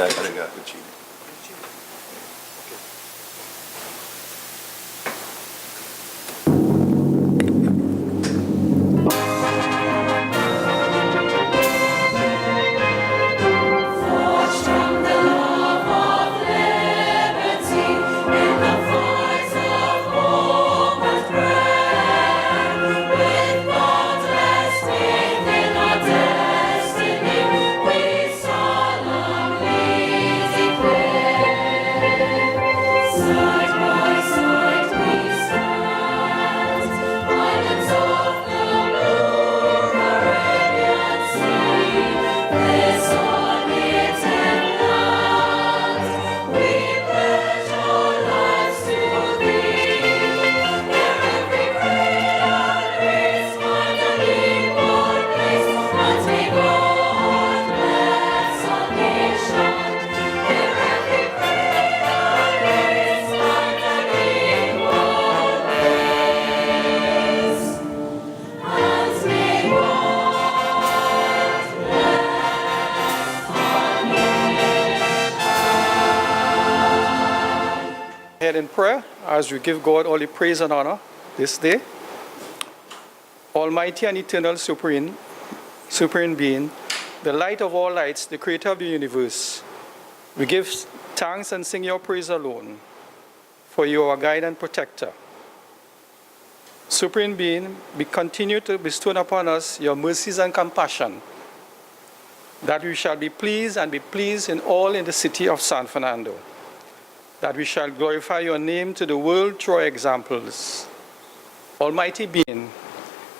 Yeah, I got the cheat. In prayer as we give God all the praise and honor this day. Almighty and eternal supreme being, the light of all lights, the creator of the universe, we give thanks and sing your praise alone, for you are our guide and protector. Supreme being, we continue to bestow upon us your mercies and compassion, that we shall be pleased and be pleased in all in the city of San Fernando, that we shall glorify your name to the world through our examples. Almighty being,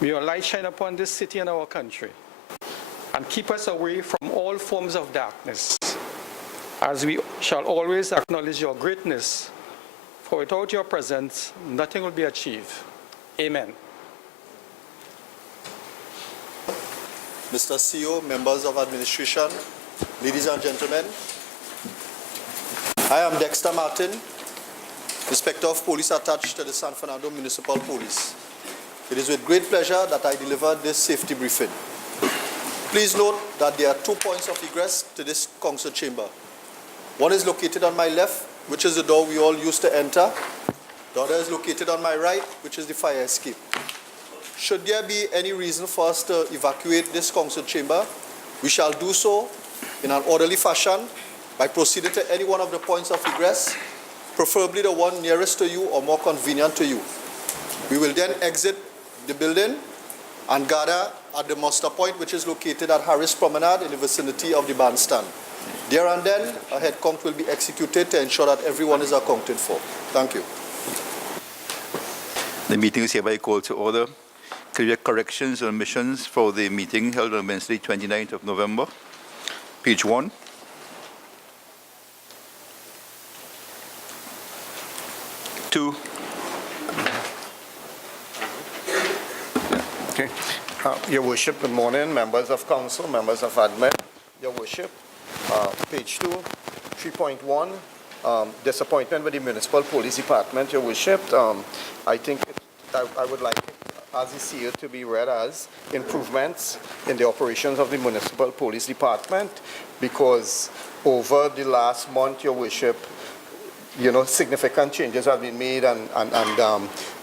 may your light shine upon this city and our country, and keep us away from all forms of darkness, as we shall always acknowledge your greatness, for without your presence, nothing will be achieved. Amen. Mr. CEO, members of administration, ladies and gentlemen, I am Dexter Martin, Inspector of Police attached to the San Fernando Municipal Police. It is with great pleasure that I deliver this safety briefing. Please note that there are 2 points of egress to this council chamber. One is located on my left, which is the door we all use to enter. The other is located on my right, which is the fire escape. Should there be any reason for us to evacuate this council chamber, we shall do so in an orderly fashion by proceeding to any one of the points of egress, preferably the one nearest to you or more convenient to you. We will then exit the building and gather at the muster point, which is located at Harris Promenade in the vicinity of the bandstand. There and then, a head count will be executed to ensure that everyone is accounted for. Thank you. The meeting is hereby called to order. Clear corrections or omissions for the meeting held on Wednesday, 29th of November. Page 1. Two. Okay. Your Worship, good morning, members of council, members of admin. Your Worship, page 2, 3.1, disappointment with the Municipal Police Department. Your Worship, I think I would like it, as is here, to be read as improvements in the operations of the Municipal Police Department, because over the last month, Your Worship, significant changes have been made, and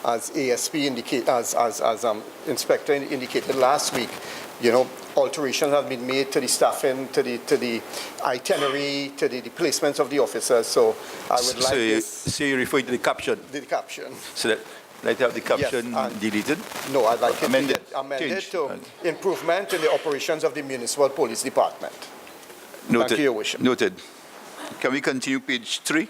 as ASP indicated, as Inspector indicated last week, alterations have been made to the staffing, to the itinerary, to the placements of the officers. So I would like So you refer to the caption? The caption. So that like to have the caption deleted? No, I'd like it amended, amended to improvement in the operations of the Municipal Police Department. Noted. Thank you, Your Worship. Noted. Can we continue page 3?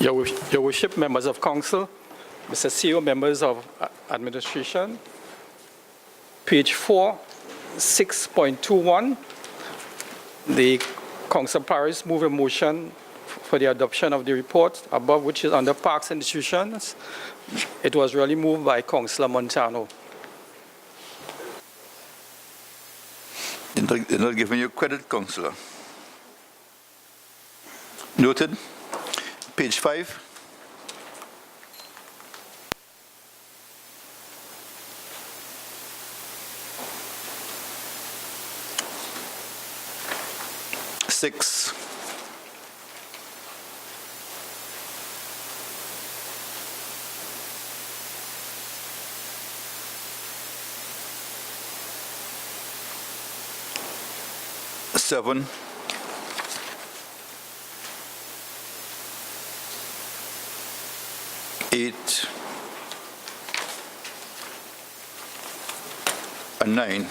Your Worship, members of council, Mr. CEO, members of administration, page 4, 6.21, the Council Paris move a motion for the adoption of the report above, which is under Parks and Institutions. It was really moved by Councillor Montano. They're not giving you credit, Councillor. Noted. Page 5. 6, 7, 8, and 9.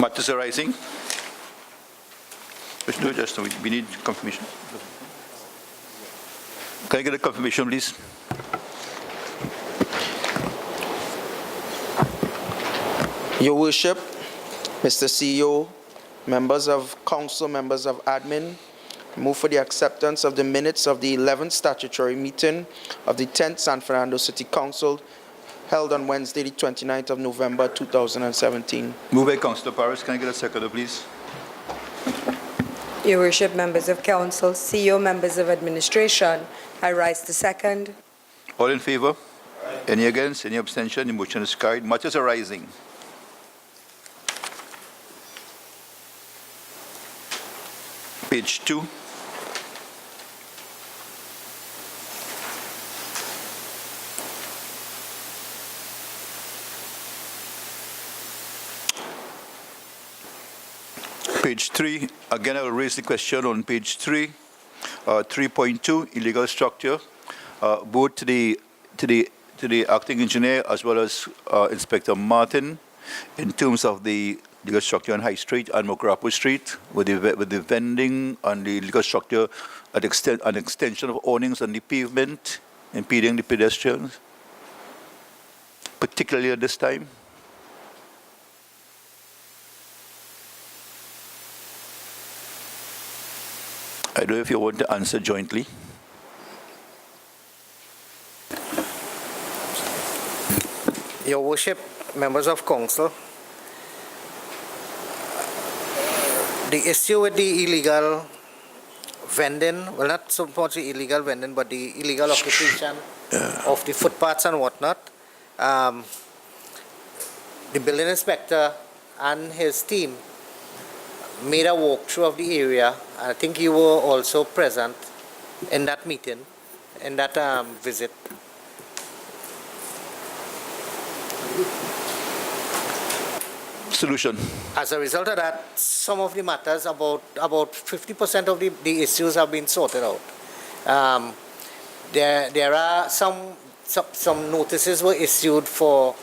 Matters arising? We need confirmation. Can I get a confirmation, please? Your Worship, Mr. CEO, members of council, members of admin, move for the acceptance of the minutes of the 11th statutory meeting of the 10th San Fernando City Council held on Wednesday, the 29th of November, 2017. Move by Councillor Paris. Can I get a seconder, please? Your Worship, members of council, CEO, members of administration, I rise to second. All in favor? Any against? Any abstention? The motion is carried. Matters arising. Page 2. Page 3, again I will raise the question on page 3, 3.2, illegal structure, both to the acting engineer as well as Inspector Martin, in terms of the legal structure on High Street and Mokrapo Street, with the vending and the legal structure an extension of awnings on the pavement, impeding the pedestrians, particularly at this time. I don't know if you want to answer jointly. Your Worship, members of council, the issue with the illegal vending, well, not so much the illegal vending, but the illegal occupation of the footpaths and whatnot, the building inspector and his team made a walkthrough of the area. I think you were also present in that meeting, in that visit. Solution. As a result of that, some of the matters, about 50% of the issues have been sorted out. There are some notices were issued for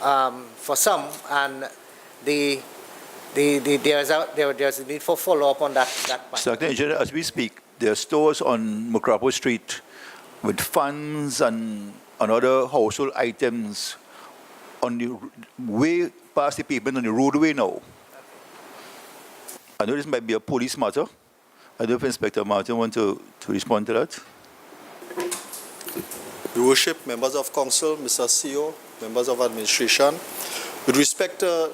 some, and there's a need for follow-up on that point. So, Acting Engineer, as we speak, there are stores on Mokrapo Street with fans and other household items on the way past the pavement on the roadway now. I know this might be a police matter. I don't know if Inspector Martin wants to respond to that. Your Worship, members of council, Mr. CEO, members of administration, with respect to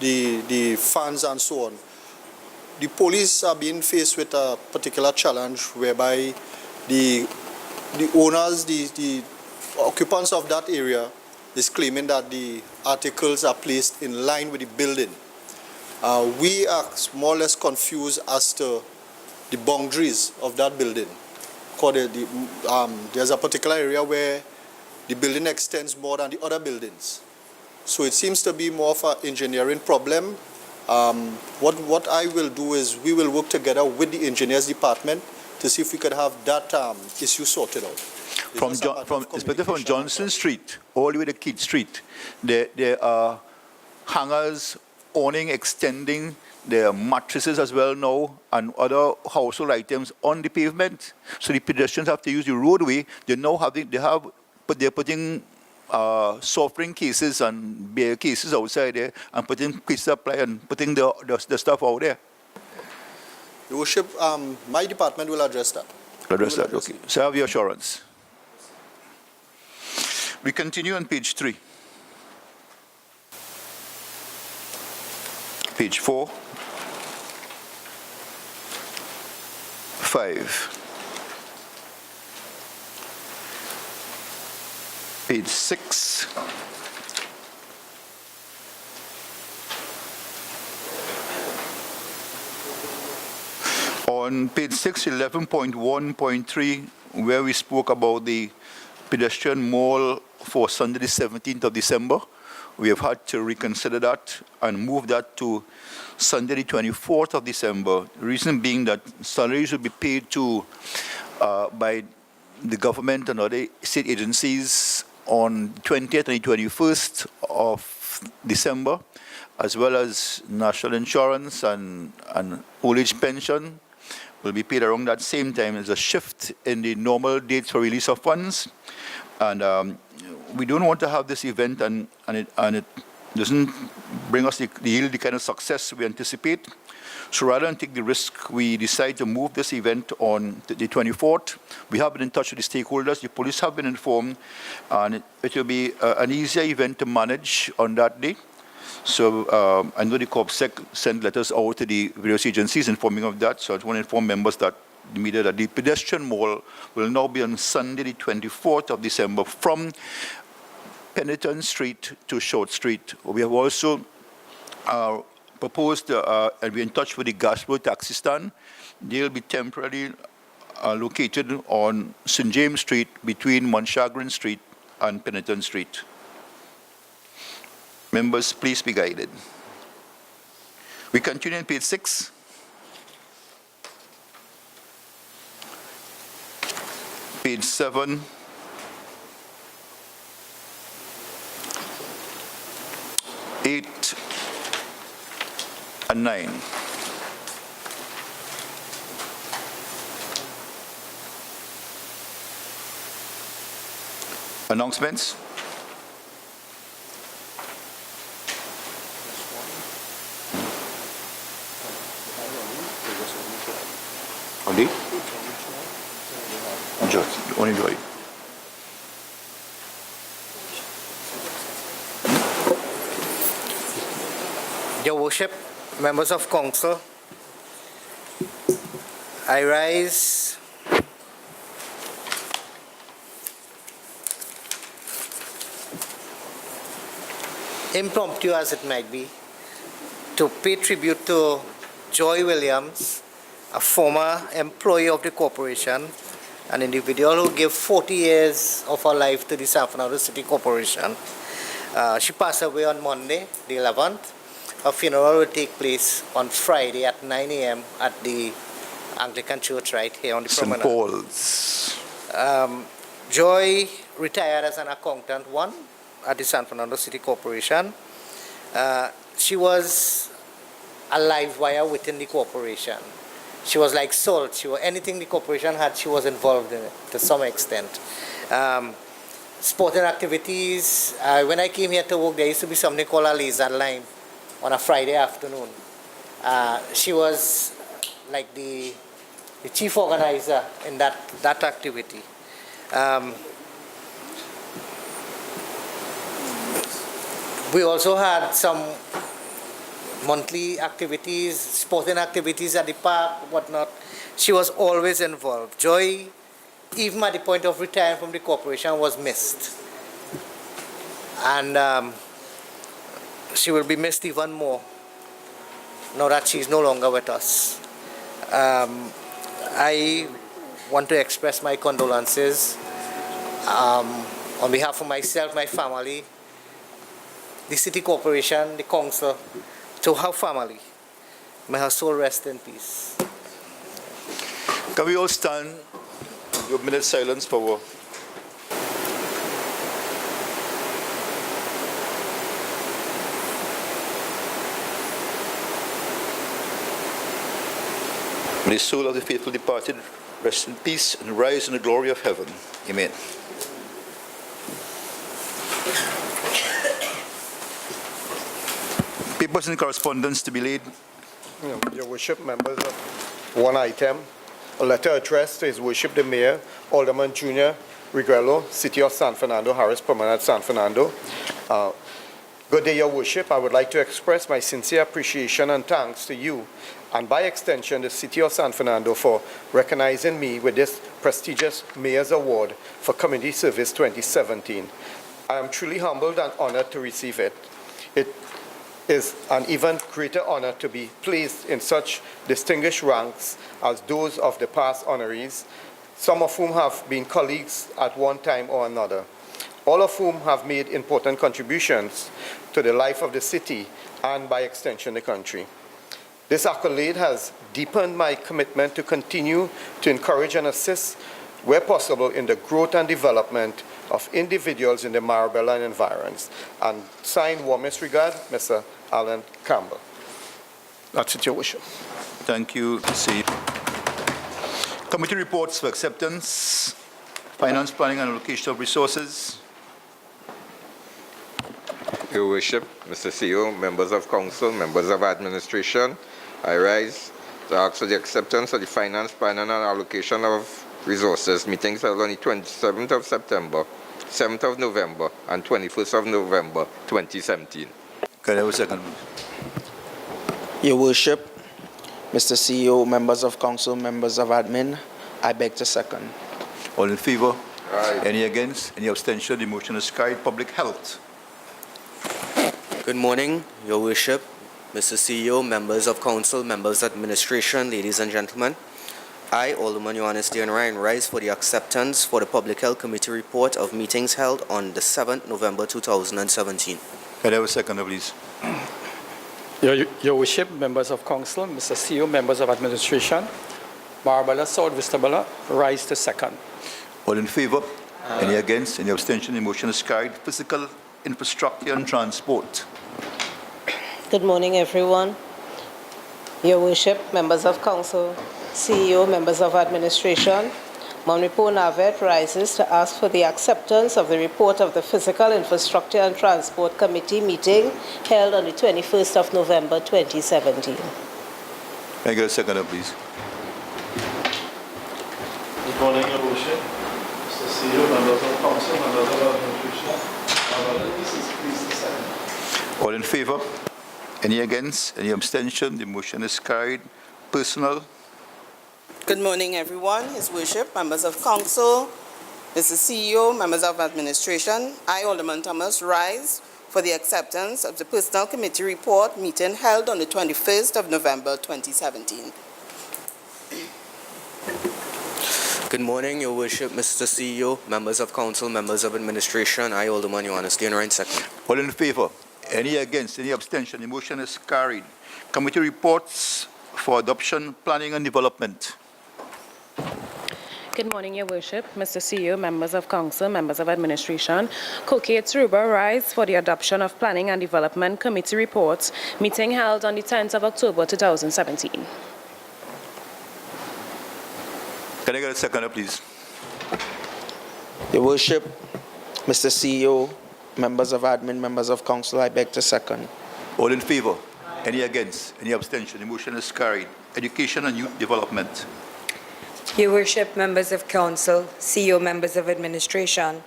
the funds and so on, the police are being faced with a particular challenge whereby the owners, the occupants of that area is claiming that the articles are placed in line with the building. We are more or less confused as to the boundaries of that building. There's a particular area where the building extends more than the other buildings. So it seems to be more of an engineering problem. What I will do is we will work together with the engineers department to see if we could have that issue sorted out. Especially from Johnson Street all the way to Keith Street, there are hangers, awning, extending. There are mattresses as well now and other household items on the pavement. So the pedestrians have to use the roadway. They're putting soft drink cases and beer cases outside there and putting quick supply and putting the stuff out there. Your Worship, my department will address that. Okay. So I have your assurance. We continue on page 3. Page 4. 5. Page 6. On page 6, 11.1.3, where we spoke about the pedestrian mall for Sunday the 17th of December, we have had to reconsider that and move that to Sunday the 24th of December. The reason being that salaries will be paid to by the government and other state agencies on 20th and 21st of December, as well as national insurance and old age pension will be paid around that same time. There's a shift in the normal dates for release of funds, and we don't want to have this event and it doesn't bring us the kind of success we anticipate. So rather than take the risk, we decide to move this event on the 24th. We have been in touch with the stakeholders. The police have been informed, and it will be an easier event to manage on that day. So I know the COPSEC sent letters out to the various agencies informing of that. So I just want to inform members that the media that the pedestrian mall will now be on Sunday, the 24th of December, from Penitent Street to Short Street. We have also proposed, and we're in touch with the Gasper taxi stand. They'll be temporarily located on St. James Street between Montchagrin Street and Penitent Street. Members, please be guided. We continue on page 6. Page 7. Eight and 9. Announcements. Only? Just only Joy. Your Worship, members of Council, I rise impromptu as it might be to pay tribute to Joy Williams, a former employee of the corporation, an individual who gave 40 years of her life to the San Fernando City Corporation. She passed away on Monday, the 11th. Her funeral will take place on Friday at 9 a.m. at the Anglican Church right here on the St. promenade. Paul's. Joy retired as an accountant at the San Fernando City Corporation. She was a live wire within the corporation. She was like salt. Anything the corporation had, she was involved in it to some extent. Sporting activities. When I came here to work, there used to be something called a laser line on a Friday afternoon. She was like the chief organizer in that activity. We also had some monthly activities, sporting activities at the park, whatnot. She was always involved. Joy, even at the point of retiring from the corporation, was missed. And she will be missed even more now that she's no longer with us. I want to express my condolences on behalf of myself, my family, the City Corporation, the Council, to her family. May her soul rest in peace. Can we all stand? Do a minute silence for May the soul of the faithful departed rest in peace and rise in the glory of heaven. Amen. Papers and correspondence to be laid. Your Worship, members of one item, a letter addressed to His Worship the Mayor, Alderman Jr. Regrello, City of San Fernando, Harris Promenade, San Fernando. Good day, Your Worship. I would like to express my sincere appreciation and thanks to you, and by extension the City of San Fernando, for recognizing me with this prestigious Mayor's Award for Community Service 2017. I am truly humbled and honored to receive it. is an even greater honor to be placed in such distinguished ranks as those of the past honorees, some of whom have been colleagues at one time or another, all of whom have made important contributions to the life of the city and, by extension, the country. This accolade has deepened my commitment to continue to encourage and assist, where possible, in the growth and development of individuals in the Marabella and environs. And signed, warmest regard, Mr. Alan Campbell. That's it, Your Worship. Thank you, C. Committee reports for acceptance, finance planning and allocation of resources. Your Worship, Mr. CEO, members of council, members of administration, I rise to ask for the acceptance of the finance planning and allocation of resources meetings held on the 27th of September, 7th of November, and 21st of November, 2017. Can I have a second? Your Worship, Mr. CEO, members of council, members of admin, I beg to second. All in favor? Aye. Any against? Any abstention? The motion is carried. Public health. Good morning, Your Worship, Mr. CEO, members of council, members of administration, ladies and gentlemen. I, Alderman Johannes Ryan, rise for the acceptance for the Public Health Committee report of meetings held on the 7th November 2017. Can I have a second, please? Your Worship, members of council, Mr. CEO, members of administration, Marabella, South Vistibella, rise to second. All in favor? Any against? Any abstention? The motion is carried. Physical infrastructure and transport. Good morning, everyone. Your Worship, members of council, CEO, members of administration, Monripo Navet rises to ask for the acceptance of the report of the Physical Infrastructure and Transport Committee meeting held on the 21st of November 2017. Can I get a second, please? Good morning, Your Worship, Mr. CEO, members of council, members of administration. Please to second. All in favor? Any against? Any abstention? The motion is carried. Personal. Good morning, everyone. His Worship, members of council, Mr. CEO, members of administration, I, Alderman Thomas, rise for the acceptance of the Personnel Committee report meeting held on the 21st of November 2017. Good morning, Your Worship, Mr. CEO, members of council, members of administration, I, Alderman Johannes Ryan, second. All in favor? Any against? Any abstention? The motion is carried. Committee reports for adoption, planning and development. Good morning, Your Worship, Mr. CEO, members of council, members of administration. Koke Tsuruba rise for the adoption of Planning and Development Committee reports, meeting held on the 10th of October 2017. Can I get a second, please? Your Worship, Mr. CEO, members of admin, members of council, I beg to second. All in favor? Any against? Any abstention? The motion is carried. Education and youth development. Your Worship, members of council, CEO, members of administration,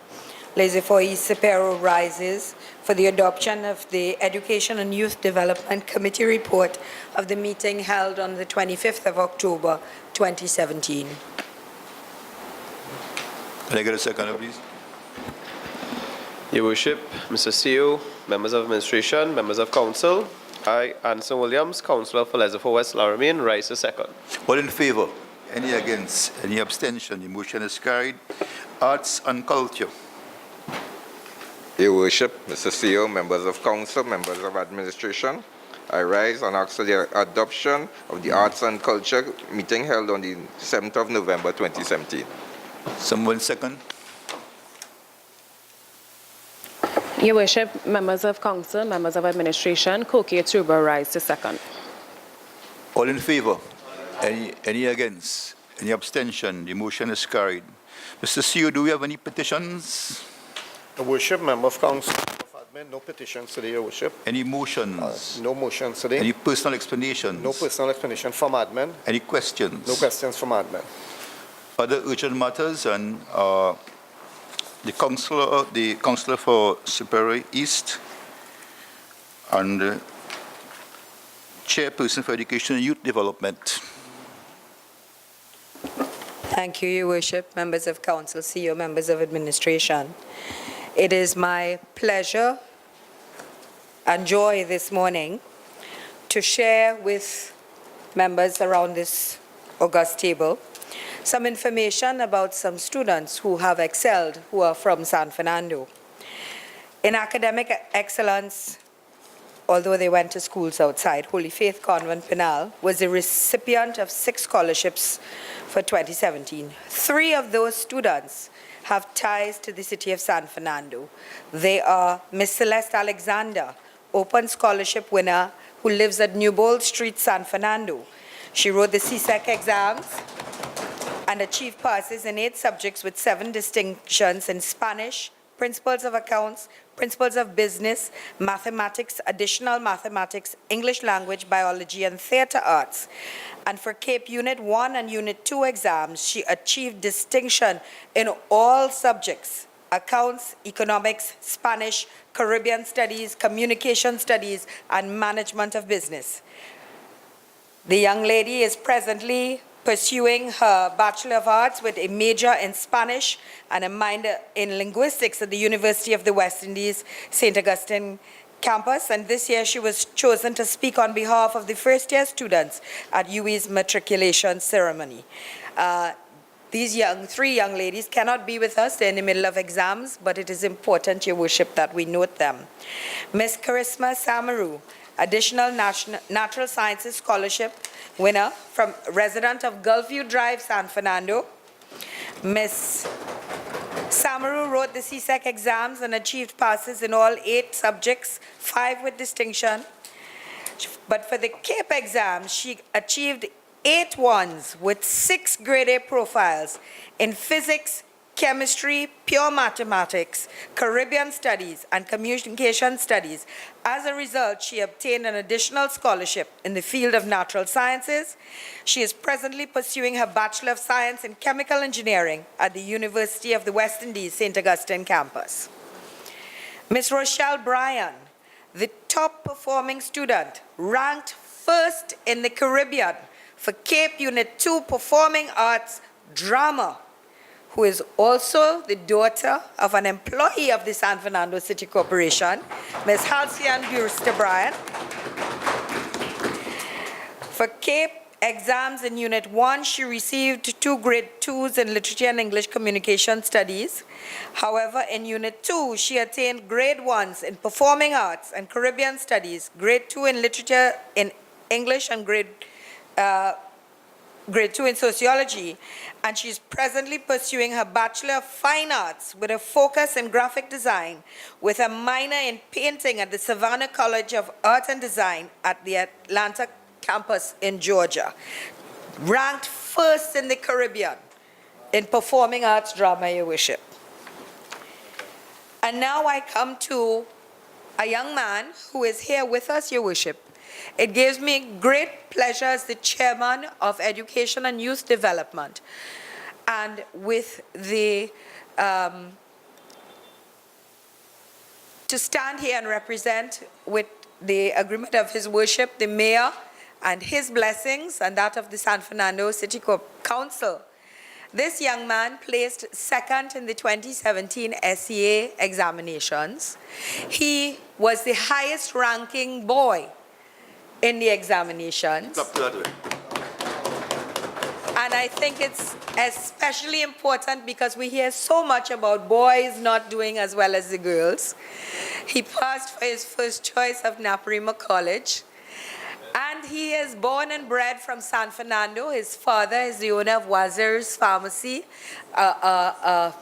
Lezefoi Sepero rises for the adoption of the Education and Youth Development Committee report of the meeting held on the 25th of October 2017. Can I get a second, please? Your Worship, Mr. CEO, members of administration, members of council, I, Anson Williams, councillor for Lezefoi West Laramie, rise to second. All in favor? Any against? Any abstention? The motion is carried. Arts and culture. Your Worship, Mr. CEO, members of council, members of administration, I rise and ask for the adoption of the Arts and Culture meeting held on the 7th of November 2017. Someone second? Your Worship, members of council, members of administration, Koke Tsuruba rise to second. All in favor? Any against? Any abstention? The motion is carried. Mr. CEO, do we have any petitions? Your Worship, member of council, of admin, no petitions today, Your Worship. Any motions? No motions today. Any personal explanations? No personal explanation from admin. Any questions? No questions from admin. Other urgent matters, and the councillor for Superior East and the chairperson for Education and Youth Development. Thank you, Your Worship, members of council, CEO, members of administration. It is my pleasure and joy this morning to share with members around this august table some information about some students who have excelled, who are from San Fernando. In academic excellence, although they went to schools outside, Holy Faith Convent Pinal was the recipient of 6 scholarships for 2017. 3 of those students have ties to the city of San Fernando. They are Miss Celeste Alexander, Open Scholarship winner, who lives at Newbold Street, San Fernando. She wrote the CSEC exams and achieved passes in 8 subjects with 7 distinctions in Spanish, Principles of Accounts, Principles of Business, Mathematics, Additional Mathematics, English Language, Biology, and Theatre Arts. And for CAPE Unit 1 and Unit 2 exams, she achieved distinction in all subjects: Accounts, Economics, Spanish, Caribbean Studies, Communication Studies, and Management of Business. The young lady is presently pursuing her Bachelor of Arts with a major in Spanish and a minor in Linguistics at the University of the West Indies, St. Augustine campus. And this year she was chosen to speak on behalf of the first-year students at UWI's matriculation ceremony. These 3 young ladies cannot be with us. They're in the middle of exams, but it is important, Your Worship, that we note them. Miss Charisma Samaru, Additional Natural Sciences Scholarship winner, resident of Gulfview Drive, San Fernando. Miss Samaru wrote the CSEC exams and achieved passes in all 8 subjects, 5 with distinction. But for the CAPE exams, she achieved 8 ones with 6 grade A profiles in physics, chemistry, pure mathematics, Caribbean studies, and communication studies. As a result, she obtained an additional scholarship in the field of natural sciences. She is presently pursuing her Bachelor of Science in Chemical Engineering at the University of the West Indies, St. Augustine campus. Ms. Rochelle Bryan, the top performing student, ranked first in the Caribbean for CAPE Unit 2 Performing Arts Drama, who is also the daughter of an employee of the San Fernando City Corporation, Ms. Halcyon Burster Bryan. For CAPE exams in Unit 1, she received 2 grade 2s in Literature and English Communication Studies. However, in Unit 2, she attained grade 1s in Performing Arts and Caribbean Studies, grade 2 in Literature in English, and grade 2 in Sociology, and she's presently pursuing her Bachelor of Fine Arts with a focus in graphic design with a minor in painting at the Savannah College of Art and Design at the Atlanta campus in Georgia. Ranked first in the Caribbean in Performing Arts Drama, Your Worship. And now I come to a young man who is here with us, Your Worship. It gives me great pleasure as the chairman of Education and Youth Development, and with the to stand here and represent, with the agreement of His Worship, the Mayor, and his blessings, and that of the San Fernando City Council. This young man placed second in the 2017 SEA examinations. He was the highest ranking boy in the examinations. And I think it's especially important because we hear so much about boys not doing as well as the girls. He passed for his first choice of Naparima College. And he is born and bred from San Fernando. His father is the owner of Wazir's Pharmacy, a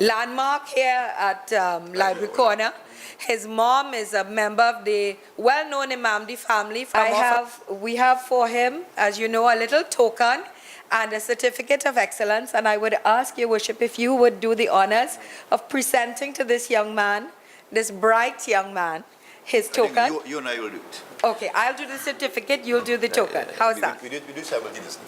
landmark here at Library Corner. His mom is a member of the well-known Imamdi family. We have for him, as you know, a little token and a certificate of excellence. And I would ask Your Worship if you would do the honors of presenting to this young man, this bright young man, his token. You and I will do it. Okay, I'll do the certificate, you'll do the token. How's that? We do simultaneously.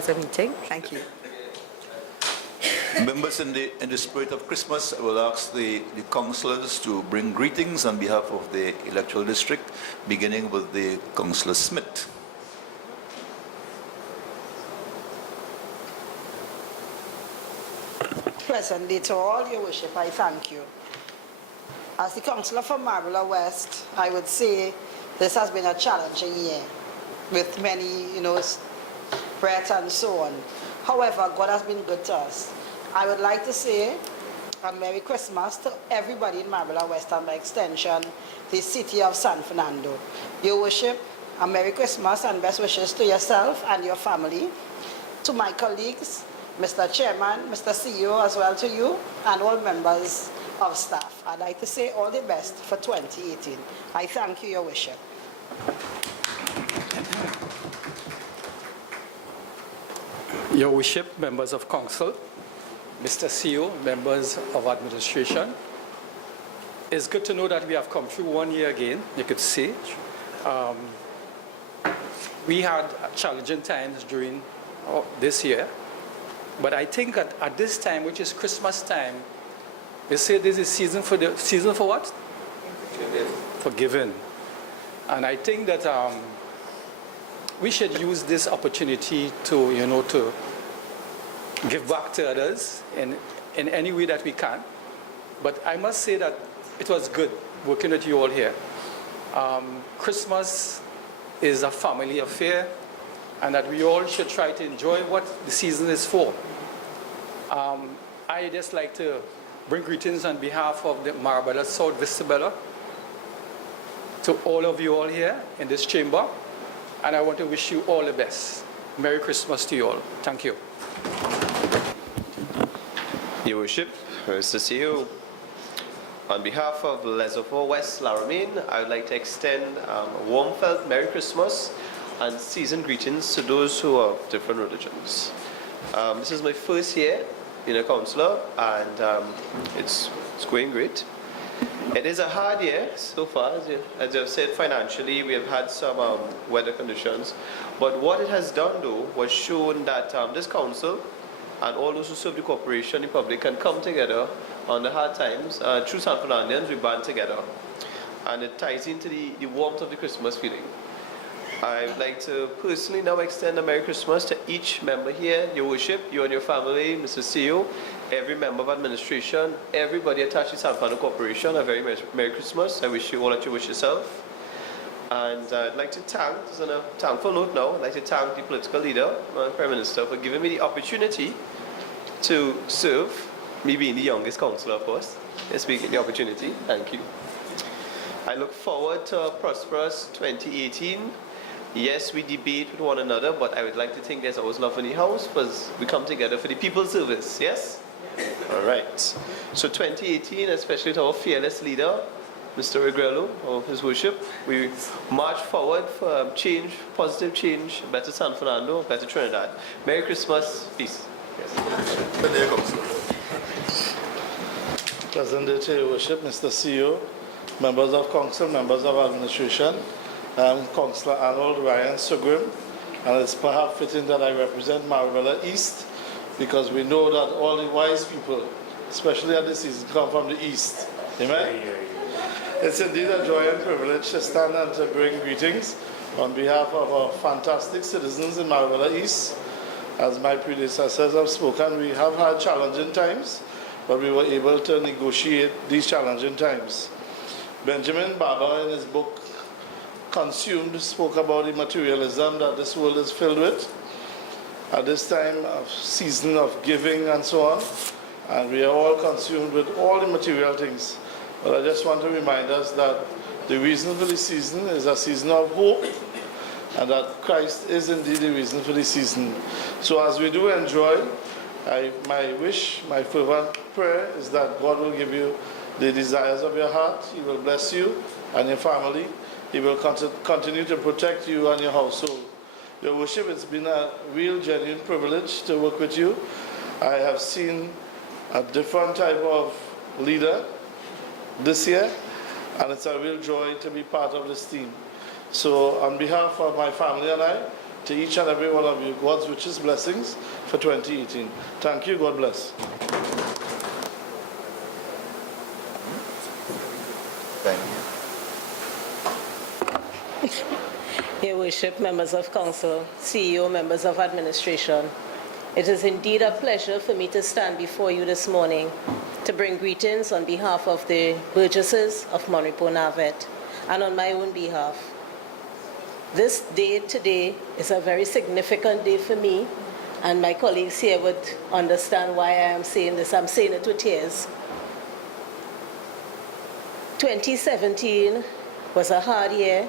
has a meeting. Thank you. Members, in the spirit of Christmas, I will ask the councillors to bring greetings on behalf of the electoral district, beginning with the Councillor Smith. Presently, to all your worship, I thank you. As the councillor for Marbella West, I would say this has been a challenging year with many, threats and so on. However, God has been good to us. I would like to say a Merry Christmas to everybody in Marbella West and by extension, the city of San Fernando. Your worship, a Merry Christmas and best wishes to yourself and your family, to my colleagues, Mr. Chairman, Mr. CEO, as well to you, and all members of staff. I'd like to say all the best for 2018. I thank you, your worship. Your worship, members of council, Mr. CEO, members of administration, it's good to know that we have come through 1 year again, you could say. We had challenging times during this year, but I think at this time, which is Christmas time, they say this is season for what? For giving. And I think that we should use this opportunity to, to give back to others in any way that we can. But I must say that it was good working with you all here. Christmas is a family affair, and that we all should try to enjoy what the season is for. I just like to bring greetings on behalf of the Marbella South Vistabella to all of you all here in this chamber, and I want to wish you all the best. Merry Christmas to you all. Thank you. Your worship, Mr. CEO, on behalf of Lesotho West Laramine, I would like to extend a warm felt Merry Christmas and season greetings to those who are of different religions. This is my first year being a councillor, and it's going great. It is a hard year so far, as I've said. Financially, we have had some weather conditions, but what it has done though was shown that this council and all those who serve the corporation, the public, can come together on the hard times. True San Fernandians, we band together, and it ties into the warmth of the Christmas feeling. I would like to personally now extend a Merry Christmas to each member here, your worship, you and your family, Mr. CEO, every member of administration, everybody attached to San Fernando Corporation, a very Merry Christmas. I wish you all that you wish yourself. And I'd like to thank, just on a thankful note now, I'd like to thank the political leader, Prime Minister, for giving me the opportunity to serve, me being the youngest councillor, of course, speaking the opportunity. Thank you. I look forward to a prosperous 2018. Yes, we debate with one another, but I would like to think there's always love in the house because we come together for the people's service, yes? All right. So 2018, especially to our fearless leader, Mr. Regrello, of His Worship, we march forward for change, positive change, better San Fernando, better Trinidad. Merry Christmas, peace. Yes. Present day to your worship, Mr. CEO, members of council, members of administration, Councillor Arnold Ryan Sugrim, and it's perhaps fitting that I represent Marbella East, because we know that all the wise people, especially at this season, come from the East. Amen? It's indeed a joy and privilege to stand and to bring greetings on behalf of our fantastic citizens in Marbella East. As my predecessors have spoken, we have had challenging times, but we were able to negotiate these challenging times. Benjamin Barber, in his book Consumed, spoke about the materialism that this world is filled with at this time of season of giving and so on, and we are all consumed with all the material things. But I just want to remind us that the reason for the season is a season of hope, and that Christ is indeed the reason for the season. So as we do enjoy, my wish, my fervent prayer is that God will give you the desires of your heart. He will bless you and your family. He will continue to protect you and your household. Your worship, it's been a real, genuine privilege to work with you. I have seen a different type of leader this year, and it's a real joy to be part of this team. So on behalf of my family and I, to each and every one of you God's richest blessings for 2018. Thank you. God bless. Thank you. Your Worship, members of Council, CEO, members of administration, it is indeed a pleasure for me to stand before you this morning to bring greetings on behalf of the burgesses of Monripo Navet and on my own behalf. This day today is a very significant day for me, and my colleagues here would understand why I am saying this. I'm saying it with tears. 2017 was a hard year,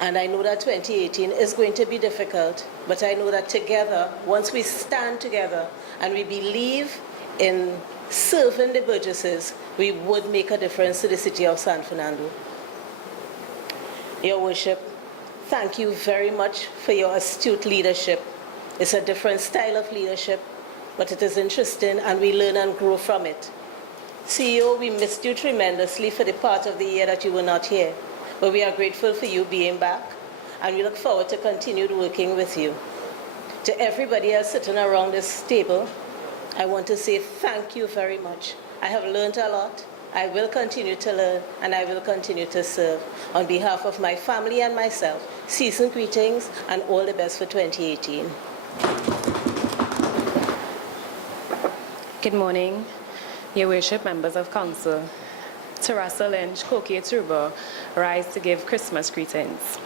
and I know that 2018 is going to be difficult, but I know that together, once we stand together and we believe in serving the burgesses, we would make a difference to the city of San Fernando. Your Worship, thank you very much for your astute leadership. It's a different style of leadership, but it is interesting and we learn and grow from it. CEO, we missed you tremendously for the part of the year that you were not here, but we are grateful for you being back, and we look forward to continue working with you. To everybody else sitting around this table, I want to say thank you very much. I have learned a lot. I will continue to learn, and I will continue to serve. On behalf of my family and myself, seasoned greetings and all the best for 2018. Good morning, Your Worship, members of Council. Teresa Lynch, Koke Turbo, rise to give Christmas greetings.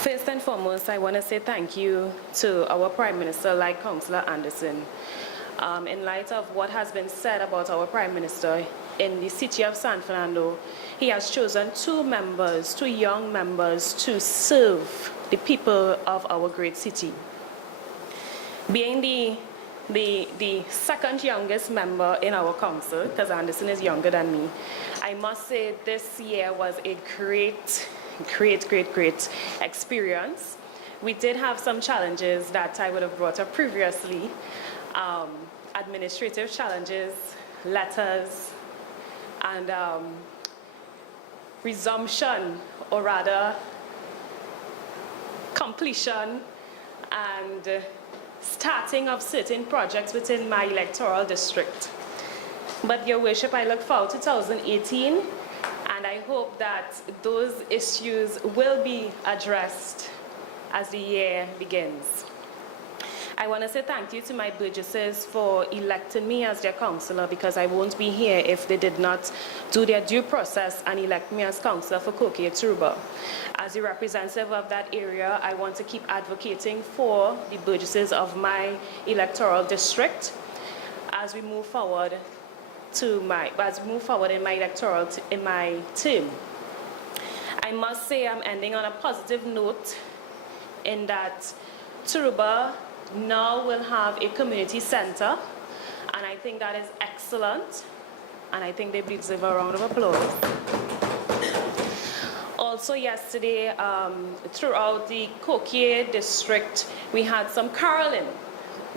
First and foremost, I want to say thank you to our Prime Minister, like Councillor Anderson. In light of what has been said about our Prime Minister in the city of San Fernando, he has chosen two young members to serve the people of our great city. Being the second youngest member in our council, because Anderson is younger than me, I must say this year was a great experience. We did have some challenges that I would have brought up previously, administrative challenges, letters, and resumption, or rather completion and starting of certain projects within my electoral district. But Your Worship, I look forward to 2018, and I hope that those issues will be addressed as the year begins. I want to say thank you to my burgesses for electing me as their councillor, because I won't be here if they did not do their due process and elect me as councillor for Koke Turbo. As a representative of that area, I want to keep advocating for the burgesses of my electoral district as we move forward in my term. I must say I'm ending on a positive note in that Turbo now will have a community center, and I think that is excellent, and I think they deserve a round of applause. Also yesterday, throughout the Koke district, we had some caroling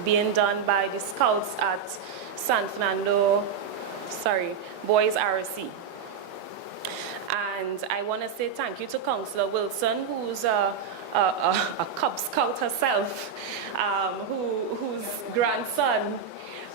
being done by the scouts at San Fernando, Boys RC. And I want to say thank you to Councillor Wilson, who's a Cub Scout herself, whose grandson,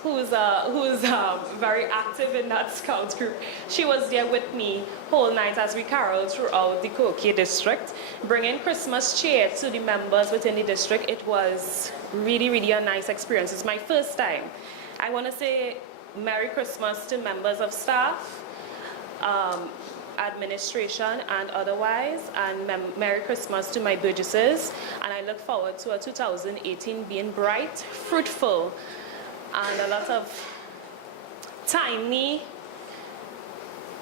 who's very active in that scout group. She was there with me whole night as we caroled throughout the Koke district, bringing Christmas cheer to the members within the district. It was really a nice experience. It's my first time. I want to say Merry Christmas to members of staff, administration and otherwise, and Merry Christmas to my burgesses, and I look forward to a 2018 being bright, fruitful, and a lot of timely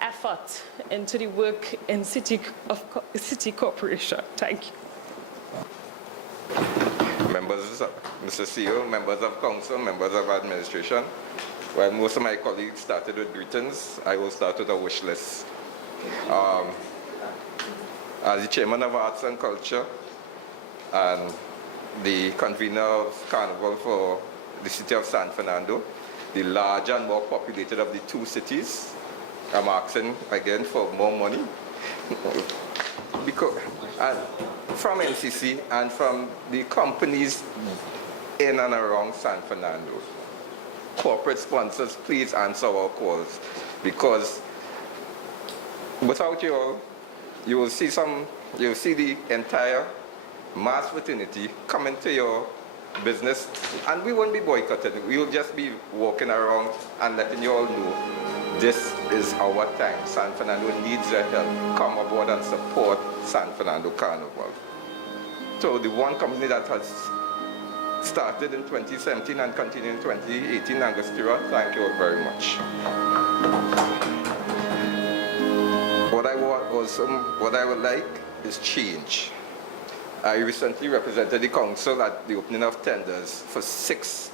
effort into the work in City Corporation. Thank you. Members, Mr. CEO, members of council, members of administration, while most of my colleagues started with greetings, I will start with a wish list. As the chairman of Arts and Culture and the convener of Carnival for the city of San Fernando, the larger and more populated of the two cities, I'm asking again for more money. because from NCC and from the companies in and around San Fernando. Corporate sponsors, please answer our calls, because without you all, you will see the entire mass fraternity coming to your business, and we won't be boycotted. We will just be walking around and letting you all know this is our time. San Fernando needs your help. Come aboard and support San Fernando Carnival. So the one company that has started in 2017 and continued in 2018, Angostura, thank you all very much. What I would like is change. I recently represented the council at the opening of tenders for six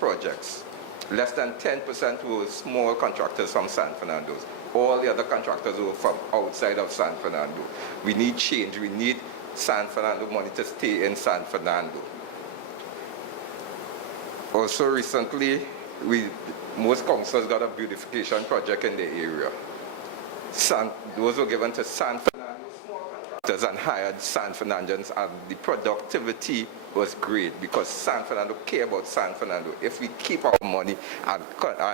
projects. Less than 10% were small contractors from San Fernando. All the other contractors were from outside of San Fernando. We need change. We need San Fernando money to stay in San Fernando. Also recently, most councils got a beautification project in the area. Those were given to San Fernando small contractors and hired San Fernandans, and the productivity was great because San Fernando care about San Fernando. If we keep our money and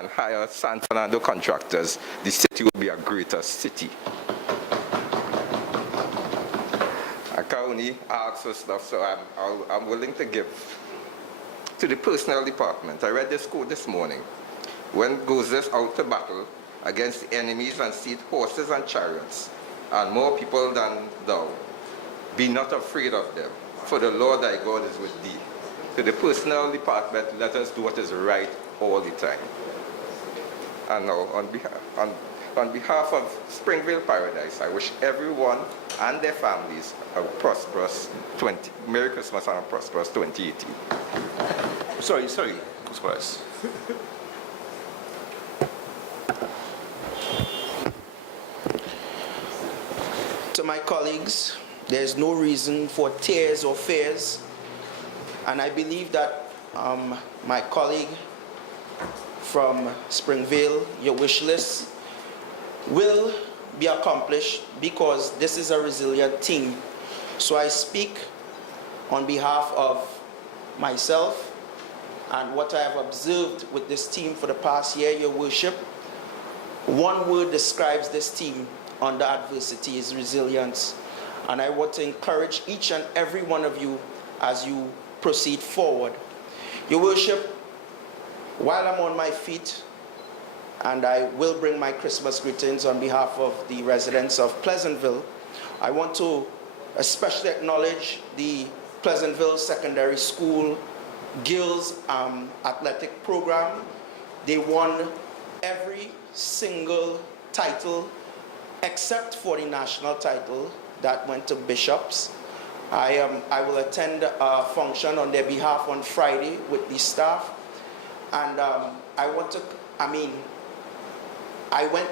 hire San Fernando contractors, the city will be a greater city. I can only ask for stuff, so I'm willing to give. To the personnel department, I read this quote this morning. When goes out to battle against the enemies and seat horses and chariots, and more people than thou, be not afraid of them, for the Lord thy God is with thee. To the personnel department, let us do what is right all the time. And now, on behalf of Springville Paradise, I wish everyone and their families a prosperous Merry Christmas and a prosperous 2018. Sorry, Express. To my colleagues, there's no reason for tears or fears, and I believe that my colleague from Springvale, your wish list, will be accomplished because this is a resilient team. So I speak on behalf of myself and what I have observed with this team for the past year, your worship. One word describes this team under adversity is resilience. And I want to encourage each and every one of you as you proceed forward. Your worship, while I'm on my feet, and I will bring my Christmas greetings on behalf of the residents of Pleasantville, I want to especially acknowledge the Pleasantville Secondary School Girls Athletic Program. They won every single title except for the national title that went to Bishops. I will attend a function on their behalf on Friday with the staff, and I went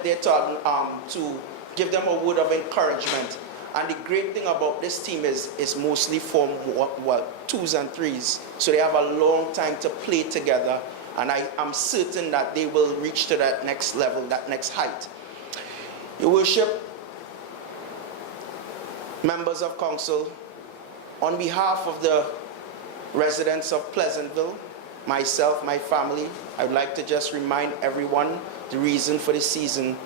there to give them a word of encouragement. And the great thing about this team is mostly from twos and threes. So they have a long time to play together, and I am certain that they will reach to that next level, that next height. Your worship, members of council, on behalf of the residents of Pleasantville, myself, my family, I would like to just remind everyone the reason for the season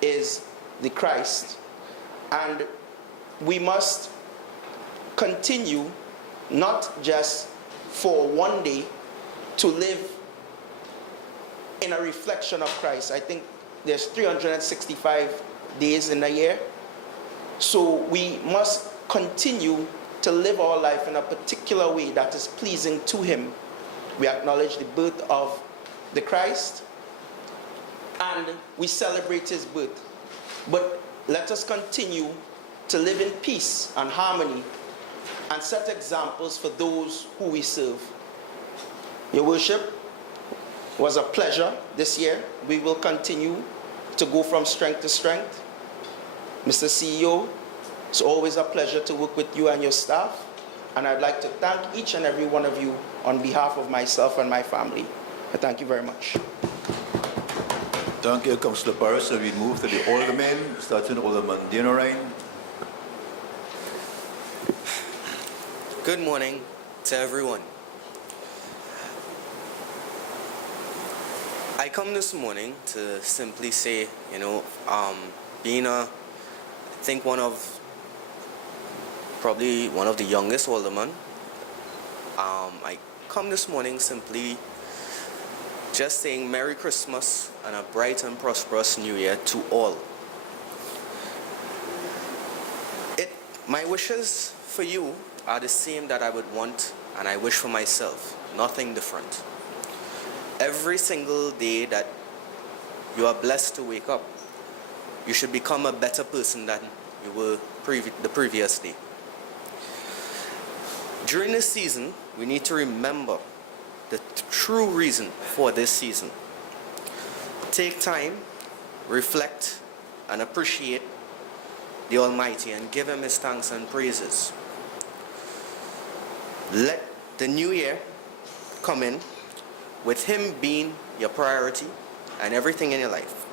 is the Christ. And we must continue, not just for one day, to live in a reflection of Christ. I think there's 365 days in a year. So we must continue to live our life in a particular way that is pleasing to Him. We acknowledge the birth of the Christ and we celebrate His birth. But let us continue to live in peace and harmony and set examples for those who we serve. Your worship, was a pleasure this year. We will continue to go from strength to strength. Mr. CEO, it's always a pleasure to work with you and your staff, and I'd like to thank each and every one of you on behalf of myself and my family. I thank you very much. Thank you, Councillor Paris. So we move to the Aldermen, starting Alderman Dinarain. Good morning to everyone. I come this morning to simply say, being I think probably one of the youngest aldermen, I come this morning simply just saying Merry Christmas and a bright and prosperous New Year to all. My wishes for you are the same that I would want and I wish for myself, nothing different. Every single day that you are blessed to wake up, you should become a better person than you were the previous day. During this season, we need to remember the true reason for this season. Take time, reflect, and appreciate the Almighty and give Him His thanks and praises. Let the new year come in with Him being your priority and everything in your life.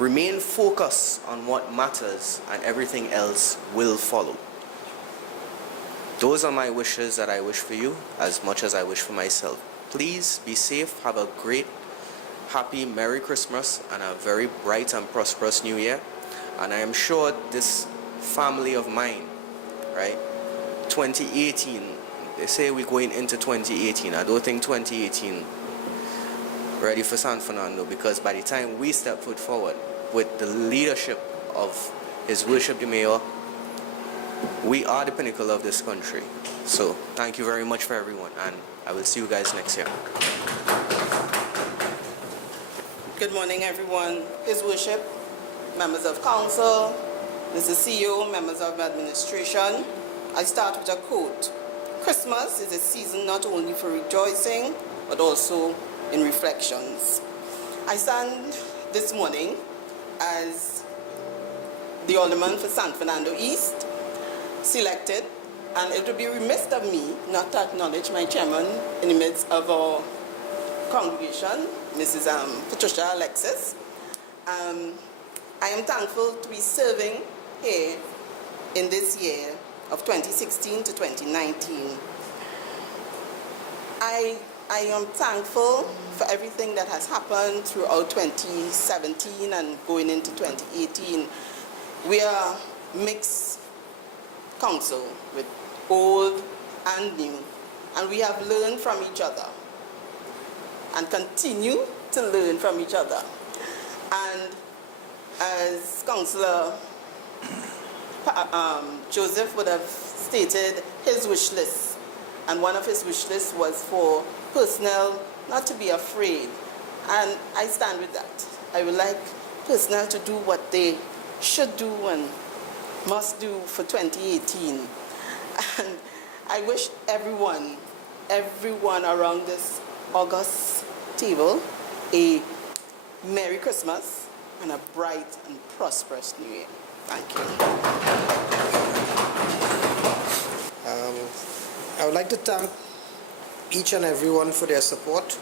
Remain focused on what matters and everything else will follow. Those are my wishes that I wish for you as much as I wish for myself. Please be safe, have a great, happy, Merry Christmas and a very bright and prosperous New Year. And I am sure this family of mine, right, 2018, they say we're going into 2018. I don't think 2018 ready for San Fernando, because by the time we step foot forward with the leadership of His Worship the Mayor, we are the pinnacle of this country. So thank you very much for everyone, and I will see you guys next year. Good morning, everyone. His Worship, members of council, Mr. CEO, members of administration. I start with a quote. Christmas is a season not only for rejoicing, but also in reflections. I stand this morning as the alderman for San Fernando East, selected, and it would be remiss of me not to acknowledge my chairman in the midst of our congregation, Mrs. Patricia Alexis. I am thankful to be serving here in this year of 2016 to 2019. I am thankful for everything that has happened throughout 2017 and going into 2018. We are mixed council with old and new, and we have learned from each other and continue to learn from each other. And as Councillor Joseph would have stated his wish list, and one of his wish lists was for personnel not to be afraid, and I stand with that. I would like personnel to do what they should do and must do for 2018. And I wish everyone around this August table a Merry Christmas and a bright and prosperous New Year. Thank you. I would like to thank each and everyone for their support.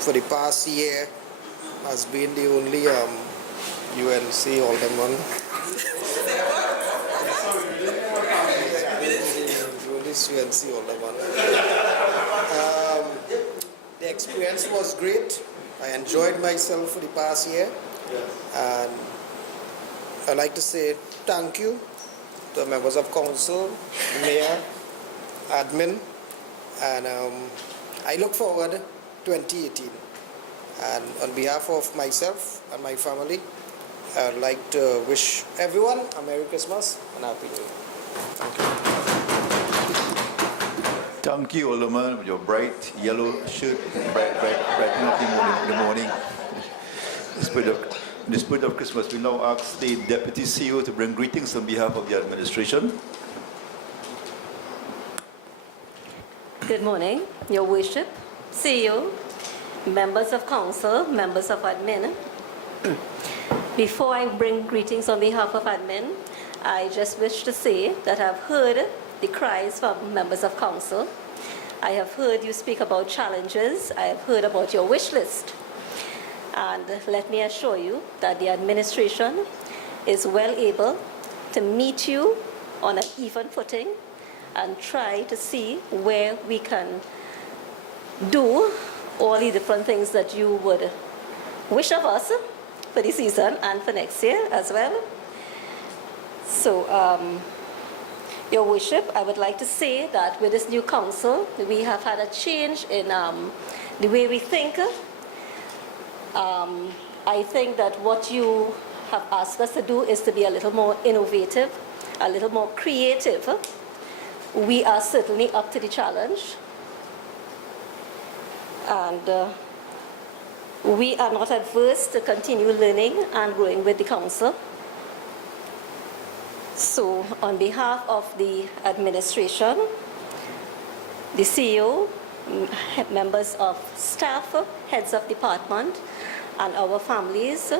For the past year has been the only UNC alderman. UNC alderman. The experience was great. I enjoyed myself for the past year. And I'd like to say thank you to the members of council, mayor, admin, and I look forward to 2018. And on behalf of myself and my family, I'd like to wish everyone a Merry Christmas and a Happy New Year. Thank you. Thank you, Alderman, with your bright yellow shirt, bright in the morning. In the spirit of Christmas, we now ask the Deputy CEO to bring greetings on behalf of the administration. Good morning, Your Worship, CEO, members of council, members of admin. Before I bring greetings on behalf of admin, I just wish to say that I've heard the cries from members of council. I have heard you speak about challenges. I have heard about your wish list. And let me assure you that the administration is well able to meet you on an even footing and try to see where we can do all the different things that you would wish of us for this season and for next year as well. So, Your Worship, I would like to say that with this new council, we have had a change in the way we think. I think that what you have asked us to do is to be a little more innovative, a little more creative. We are certainly up to the challenge. And we are not adverse to continue learning and growing with the council. So on behalf of the administration, the CEO, members of staff, heads of department, and our families,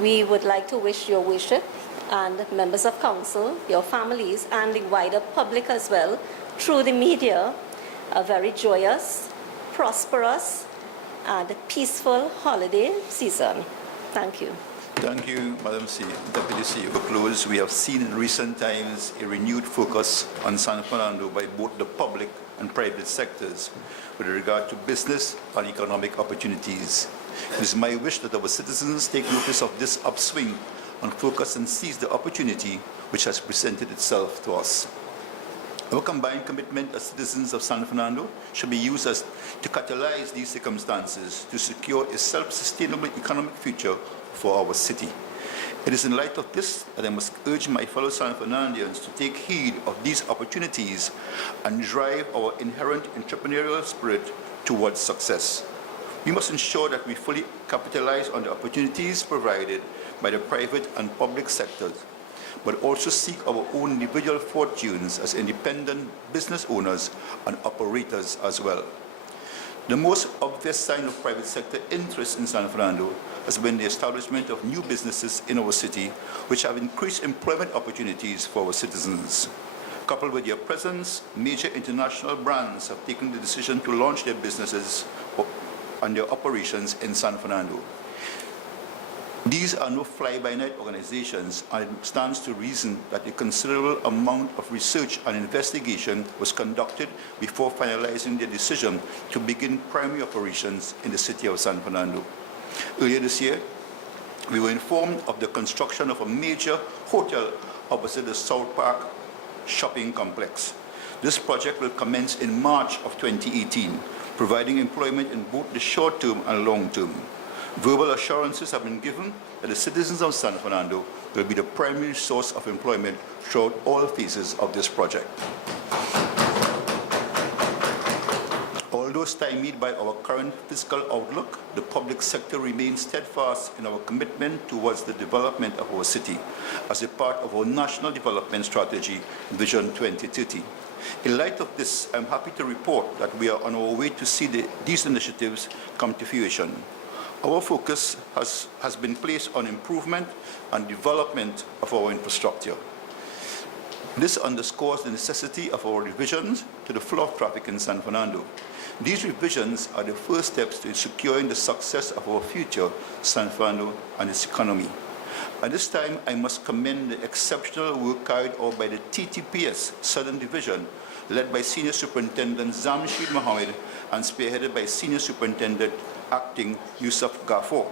we would like to wish Your Worship and members of council, your families, and the wider public as well, through the media, a very joyous, prosperous, and peaceful holiday season. Thank you. Thank you, Madam Deputy CEO. To close, we have seen in recent times a renewed focus on San Fernando by both the public and private sectors with regard to business and economic opportunities. It is my wish that our citizens take notice of this upswing and focus and seize the opportunity which has presented itself to us. Our combined commitment as citizens of San Fernando should be used to catalyze these circumstances to secure a self-sustainable economic future for our city. It is in light of this that I must urge my fellow San Fernandians to take heed of these opportunities and drive our inherent entrepreneurial spirit towards success. We must ensure that we fully capitalize on the opportunities provided by the private and public sectors, but also seek our own individual fortunes as independent business owners and operators as well. The most obvious sign of private sector interest in San Fernando has been the establishment of new businesses in our city, which have increased employment opportunities for our citizens. Coupled with their presence, major international brands have taken the decision to launch their businesses and their operations in San Fernando. These are no fly-by-night organizations, and it stands to reason that a considerable amount of research and investigation was conducted before finalizing their decision to begin primary operations in the city of San Fernando. Earlier this year, we were informed of the construction of a major hotel opposite the South Park shopping complex. This project will commence in March of 2018, providing employment in both the short term and long term. Verbal assurances have been given that the citizens of San Fernando will be the primary source of employment throughout all phases of this project. Although stymied by our current fiscal outlook, the public sector remains steadfast in our commitment towards the development of our city as a part of our National Development Strategy, Vision 2030. In light of this, I'm happy to report that we are on our way to see these initiatives come to fruition. Our focus has been placed on improvement and development of our infrastructure. This underscores the necessity of our revisions to the flow of traffic in San Fernando. These revisions are the first steps to securing the success of our future, San Fernando and its economy. At this time, I must commend the exceptional work carried out by the TTPS Southern Division, led by Senior Superintendent Zamshid Mohammed and spearheaded by Senior Superintendent Acting Yusuf Ghafor.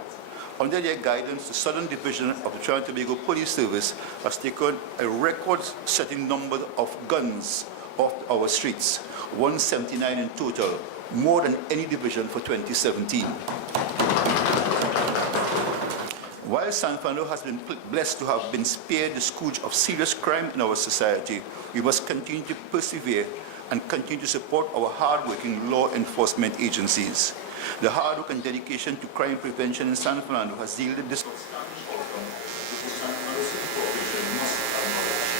Under their guidance, the Southern Division of the Trinidad and Tobago Police Service has taken a record-setting number of guns off our streets, 179 in total, more than any division for 2017. While San Fernando has been blessed to have been spared the scourge of serious crime in our society, we must continue to persevere and continue to support our hard-working law enforcement agencies. The hard work and dedication to crime prevention in San Fernando has yielded this outstanding outcome, which San Fernando's Corporation must acknowledge.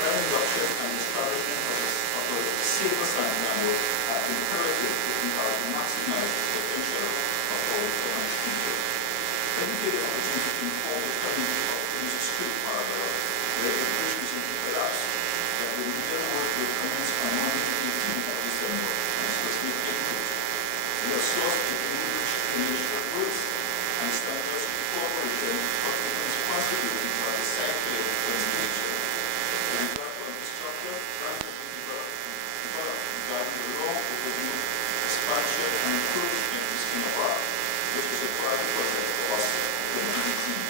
Crime reduction and establishment of a safer San Fernando are imperative if we are to maximize the potential of our economic future. Let me take the opportunity to inform the community of Mr. Street Parabella, where the bridge recently collapsed, that the remedial work will commence on Monday, 18th of December, and specific input. We have sourced a new bridge works and standards of cooperation priority project for us in 2018.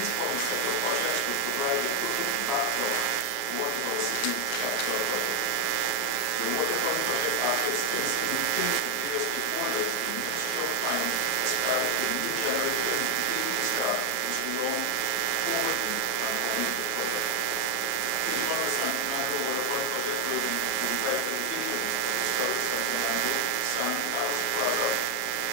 These public sector projects will provide a perfect backdrop to what is our city's capital project. The waterfront project, after extensive meetings with various stakeholders, the Ministry of Finance established a new January 2018 staff, which is long overdue and completed project. Phase 1 of the San Fernando waterfront project will be revitalization of historic San Fernando San Carlos Plaza.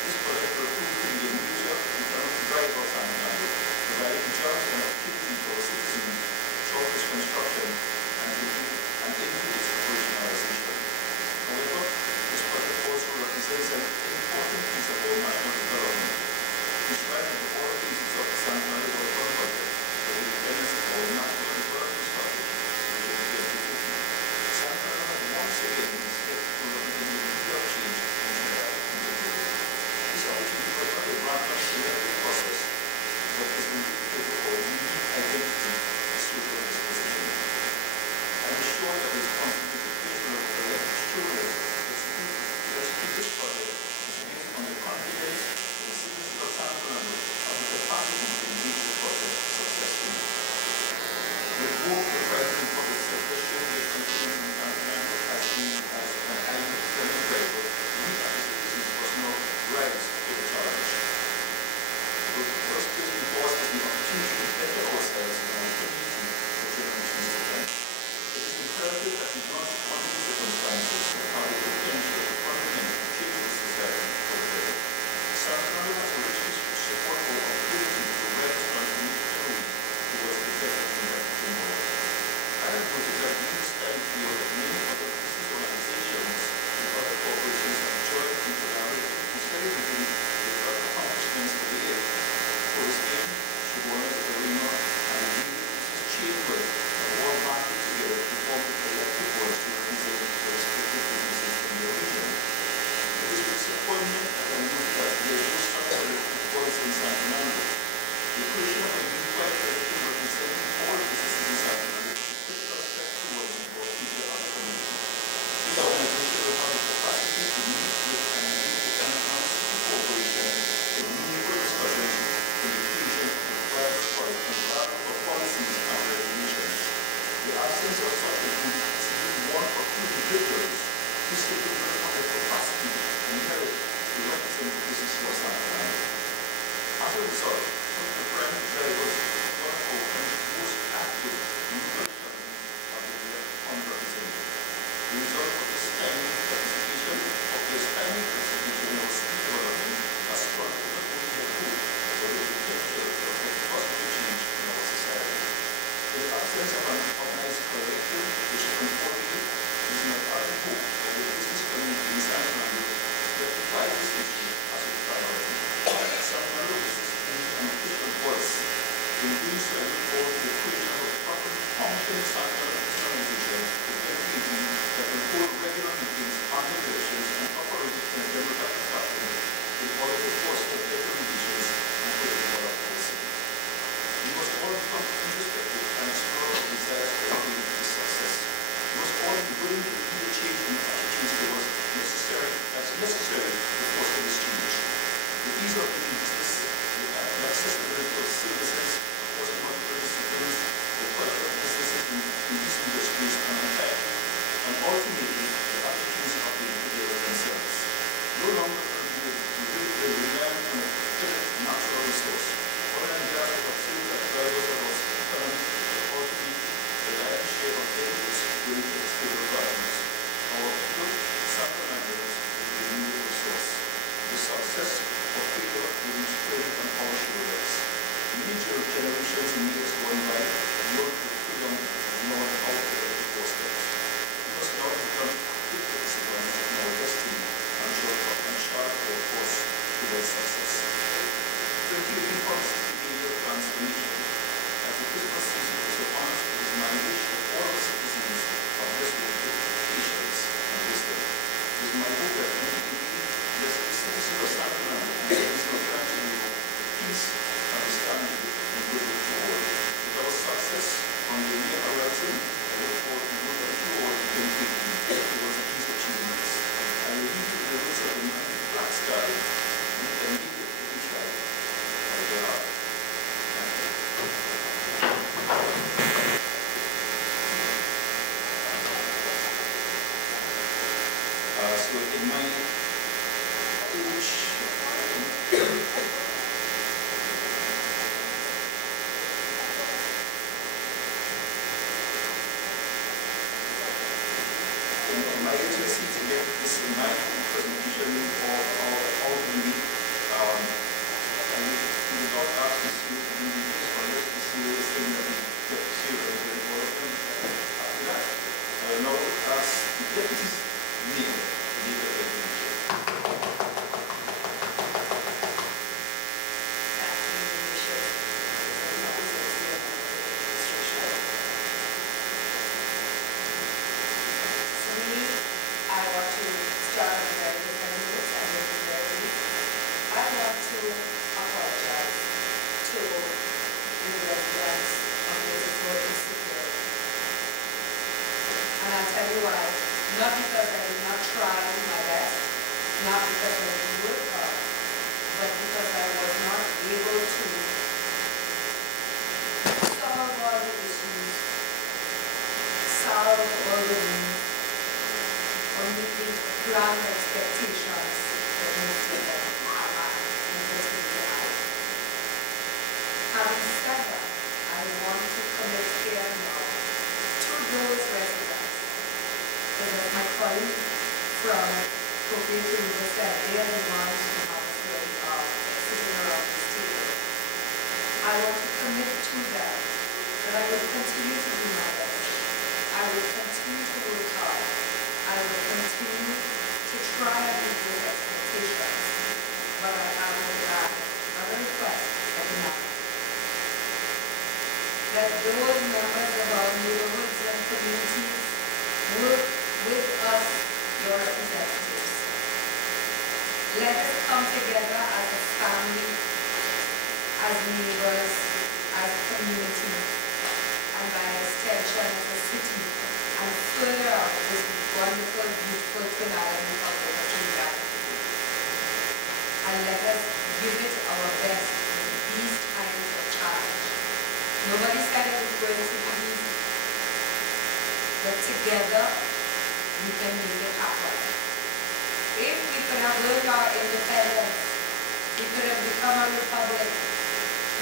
This project will prove to be a major economic driver of San Fernando, providing jobs and opportunity for our citizens throughout its construction and into its operationalization. However, this project also represents an important piece of our national development. In spite of all phases of the San Fernando waterfront project, the independence of our national development strategy, Vision 2050, San Fernando has once again been set to represent a leader of change in Trinidad and Tobago. This opportunity was not a random selective process, but is indicative of our unique identity and social disposition. I am sure that the responsibility placed on our collective shoulders to execute this project is based on the confidence in the citizens of San Fernando of the capacity to engage the project successfully. With both the private and public sector sharing their confidence in San Fernando as an highly economic driver, we as citizens must now rise to the challenge. The first place before us is the opportunity to better ourselves and our community for generations to come. It is imperative that we do not continue circumstances that have the potential to fundamentally change the society for the better. San Fernando has a rich history to support our ability to weather this transformation road towards the better Trinidad tomorrow. I have noted that during this time period, many other business organizations and other corporations have joined in collaborating to celebrating the accomplishments of the year. For this aim, Subornas, Arena, and the Daily Business Chambers have all banded together to form a collective voice to represent their respective businesses in their region. It is with disappointment that I note that there is no such collective voice in San Fernando. The creation of a unified collective representing all businesses in San Fernando is a critical step towards our future as a community. This organization will have the capacity to meet with and engage the San Fernando City Corporation in meaningful discussions in the creation of a viable policies and regulations. The absence of such a group is even one or two individuals who simply do not have the capacity and merit to represent the business of San Fernando. As a result, some of the primary drivers of one of our country's most active legal challenges are the left unrepresented. The result of this timely participation in our city development has struck not only their hope, but the potential for a positive change in our society. In the absence of an organized collective, which unfortunately is my ardent hope that the business community in San Fernando rectifies this issue as a priority. San Fernando business needs an official voice. In doing so, I look forward to the creation of a properly functioning San Fernando business organization for 2018 that will hold regular meetings, annual elections, and operate in a democratic fashion in order to foster better relations and for the development of our city. We must all become introspective and explore our desires for community success. We must all be willing to do the change in attitudes towards necessary to foster this change. The ease of doing business, the accessibility of services across multiple disciplines, the culture of businesses in these industries, and ultimately the application get this in my presentation or how do we, I would not ask the CEO to do this unless the CEO is saying that the CEO is very important. After that, I will now ask the deputies leader to make a presentation. I want to start on a very different note and make it very brief. I want to apologize to the residents of Lesotho East Superior. And I'll tell you why. Not because I did not try my best, not because I didn't work hard, but because I was not able to solve all the issues, solve all the needs, or meet the grand expectations that most of them have had and continue to have. Having said that, I want to commit here now to those residents, because as my colleague from Appropriate River said, they are the ones who have us where we are, sitting around this table. I want to commit to them that I will continue to do my best. I will continue to work hard. I will continue to try and meet those expectations, but I have another request at the moment. That those members of our neighborhoods and communities work with us, your representatives. Let us come together as a family, as neighbors, as a community, and by extension as a city, and further out this wonderful, beautiful Twin Island Republic of Trinidad. And let us give it our best in these times of challenge. Nobody said it was going to be easy, but together we can make it happen. If we could have earned our independence, we could have become a republic,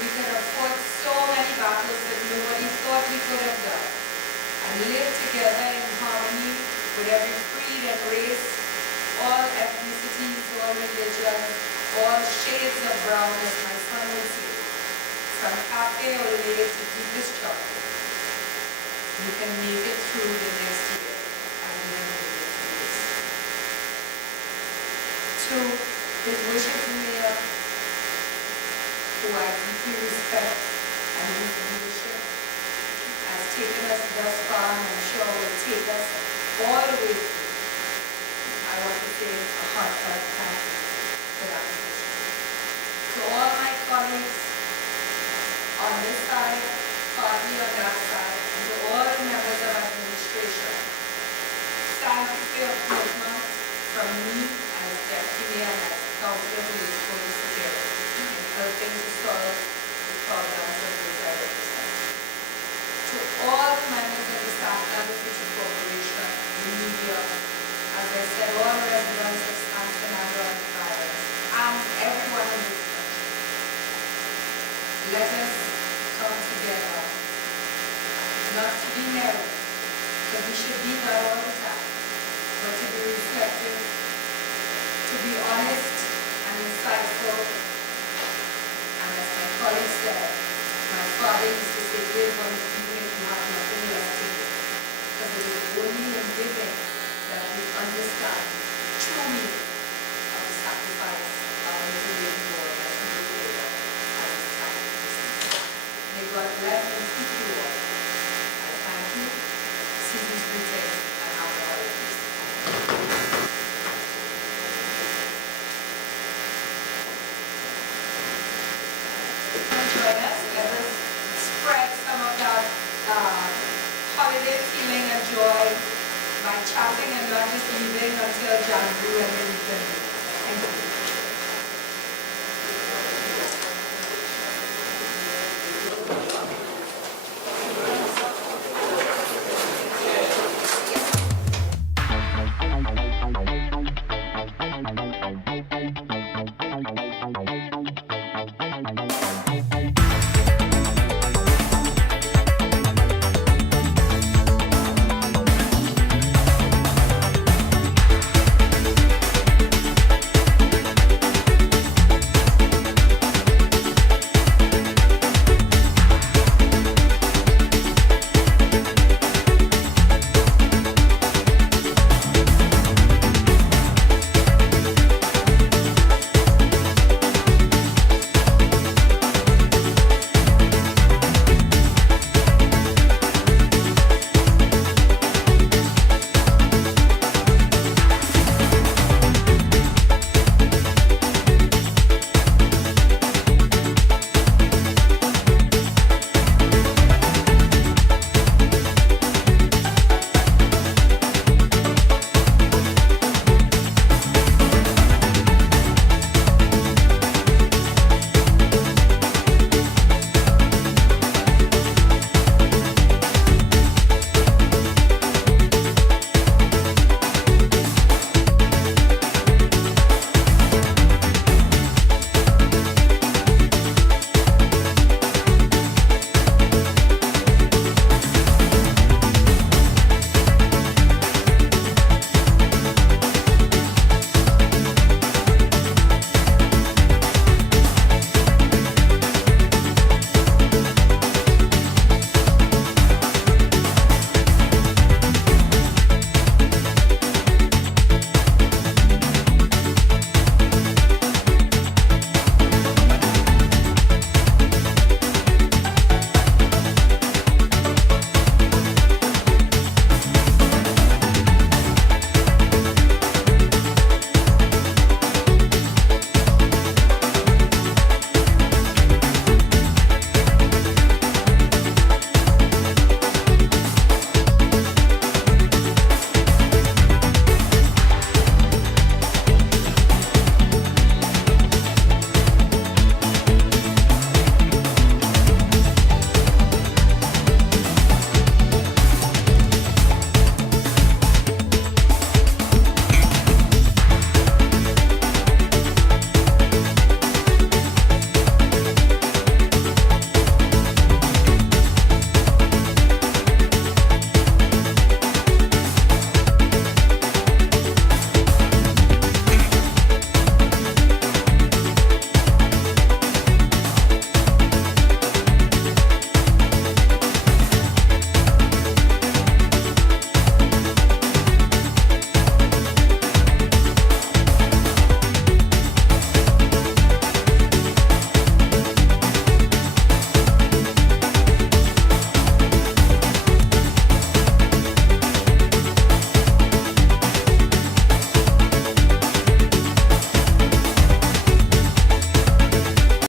we could have fought so many battles that nobody thought we could have done, and live together in harmony with every creed and race, all ethnicities, all religions, all shades of brown, as my son would say, from cafe or lay to deepest chocolate. You can make it through the next year, and we have made it through this. To His Worship the Mayor, who I deeply respect, and whose leadership has taken us thus far, and I'm sure will take us all the way through. I want to say a heartfelt thank you for that leadership. To all my colleagues on this side, partly on that side, and to all the members of administration, thank you for your commitment from me as Deputy Mayor and as Councillor who is going to Superior in helping to solve the problems of those I represent. To all the members of the Fernando City Corporation, the media, as I said, all residents of San Fernando and the Islands, and everyone in this country, let us come together, not to be merry, because we should be that all the time, but to be reflective, to be honest and insightful, and as my colleague said, my father used to say, give one even if you have nothing left to give, because it is only in giving that we understand the true meaning of the sacrifice of a little baby boy that we do later at this time. May God bless and keep you all. I thank you. Season's greetings and happy holidays. Join us. Let us spread some of that holiday feeling and joy by chatting and not just leaving until January when we reconvene. Thank you.